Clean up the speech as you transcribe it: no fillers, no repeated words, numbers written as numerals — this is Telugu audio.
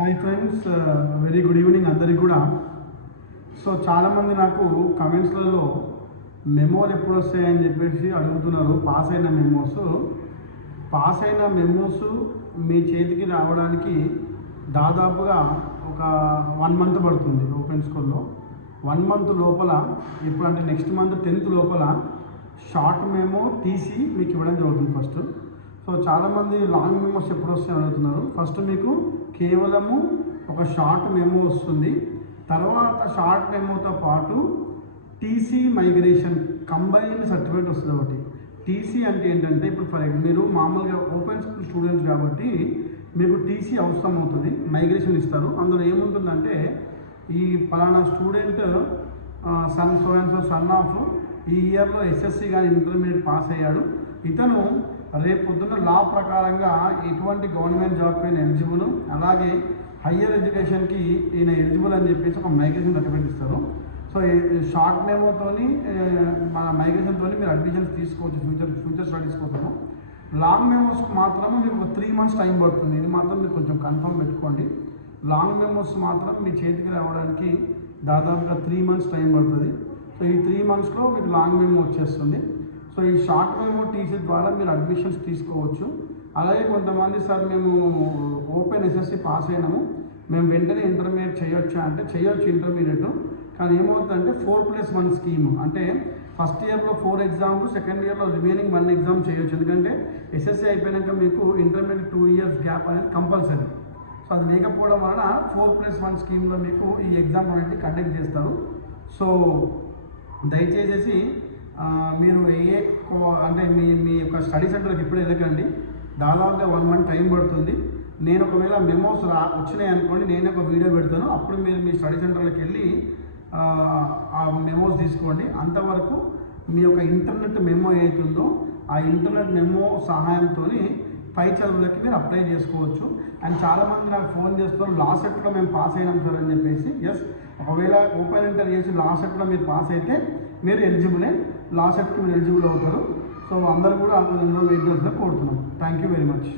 Hi friends, very good evening అందరికి కూడా. సో చాలామంది నాకు కమెంట్స్లలో మెమోలు ఎప్పుడు వస్తాయని చెప్పేసి అడుగుతున్నారు. పాస్ అయిన మెమోస్ మీ చేతికి రావడానికి దాదాపుగా ఒక 1 మంత్ పడుతుంది. ఓపెన్ స్కూల్లో 1 మంత్ లోపల, ఇప్పుడు అంటే నెక్స్ట్ మంత్ 10th లోపల షార్ట్ మెమో టీసీ మీకు ఇవ్వడం జరుగుతుంది ఫస్ట్. సో చాలామంది లాంగ్ మెమోస్ ఎప్పుడు వస్తాయని అడుగుతున్నారు. ఫస్ట్ మీకు కేవలము ఒక షార్ట్ మెమో వస్తుంది. తర్వాత షార్ట్ మెమోతో పాటు టీసీ మైగ్రేషన్ కంబైన్డ్ సర్టిఫికేట్ వస్తుంది ఒకటి. టీసీ అంటే ఏంటంటే, ఇప్పుడు మీరు మామూలుగా ఓపెన్ స్కూల్ స్టూడెంట్స్ కాబట్టి మీకు టీసీ అవసరం అవుతుంది. మైగ్రేషన్ ఇస్తారు. అందులో ఏముంటుందంటే, ఈ పలానా స్టూడెంట్ సన్ ఆఫ్ ఈ ఇయర్లో ఎస్ఎస్సి కానీ ఇంటర్మీడియట్ పాస్ అయ్యాడు, ఇతను రేపు పొద్దున్న లా ప్రకారంగా ఎటువంటి గవర్నమెంట్ జాబ్ పైన ఎలిజిబుల్, అలాగే హయ్యర్ ఎడ్యుకేషన్కి ఈయన ఎలిజిబుల్ అని చెప్పేసి ఒక మైగ్రేషన్ సర్టిఫికేట్ ఇస్తారు. సో షార్ట్ మెమోతోని మన మైగ్రేషన్తో మీరు అడ్మిషన్స్ తీసుకోవచ్చు ఫ్యూచర్ స్టడీస్ కోసము. లాంగ్ మెమోస్కి మాత్రం మీకు ఒక 3 months టైం పడుతుంది. ఇది మాత్రం మీరు కొంచెం కన్ఫర్మ్ పెట్టుకోండి. లాంగ్ మెమోస్ మాత్రం మీ చేతికి రావడానికి దాదాపుగా 3 months టైం పడుతుంది. సో ఈ 3 monthsలో మీకు లాంగ్ మెమో వచ్చేస్తుంది. సో ఈ షార్ట్ మెమో టీసీ ద్వారా మీరు అడ్మిషన్స్ తీసుకోవచ్చు. అలాగే కొంతమంది, సార్ మేము ఓపెన్ ఎస్ఎస్సి పాస్ అయినాము, మేము వెంటనే ఇంటర్మీడియట్ చేయొచ్చా అంటే చేయొచ్చు ఇంటర్మీడియట్. కానీ ఏమవుతుందంటే 4+1 స్కీమ్, అంటే ఫస్ట్ ఇయర్లో 4 ఎగ్జామ్లు, సెకండ్ ఇయర్లో రిమైనింగ్ 1 ఎగ్జామ్ చేయొచ్చు. ఎందుకంటే ఎస్ఎస్సి అయిపోయాక మీకు ఇంటర్మీడియట్ 2 years గ్యాప్ అనేది కంపల్సరీ. సో అది లేకపోవడం వలన 4+1 స్కీమ్లో మీకు ఈ ఎగ్జామ్ అనేది కండక్ట్ చేస్తారు. సో దయచేసి మీరు అంటే మీ యొక్క స్టడీ సెంటర్కి ఇప్పుడు వెళ్ళకండి. దాదాపుగా 1 month టైం పడుతుంది. నేను ఒకవేళ మెమోస్ వచ్చినాయి అనుకోండి, నేను ఒక వీడియో పెడతాను, అప్పుడు మీరు మీ స్టడీ సెంటర్కి వెళ్ళి ఆ మెమోస్ తీసుకోండి. అంతవరకు మీ యొక్క ఇంటర్నెట్ మెమో ఏతుందో ఆ ఇంటర్నెట్ మెమో సహాయంతో పై చదువులకి మీరు అప్లై చేసుకోవచ్చు. అండ్ చాలామంది నాకు ఫోన్ చేస్తారు, లా సెట్లో మేము పాస్ అయినాం సార్ అని చెప్పేసి. ఎస్, ఒకవేళ ఓపెన్ ఇంటర్ చేసి లా సెట్లో మీరు పాస్ అయితే మీరు ఎలిజిబులే, లా సెట్కి మీరు ఎలిజిబుల్ అవుతారు. సో అందరూ కూడా అందులో వెయిట్ చేస్తారు కోరుతున్నాం. Thank you very much.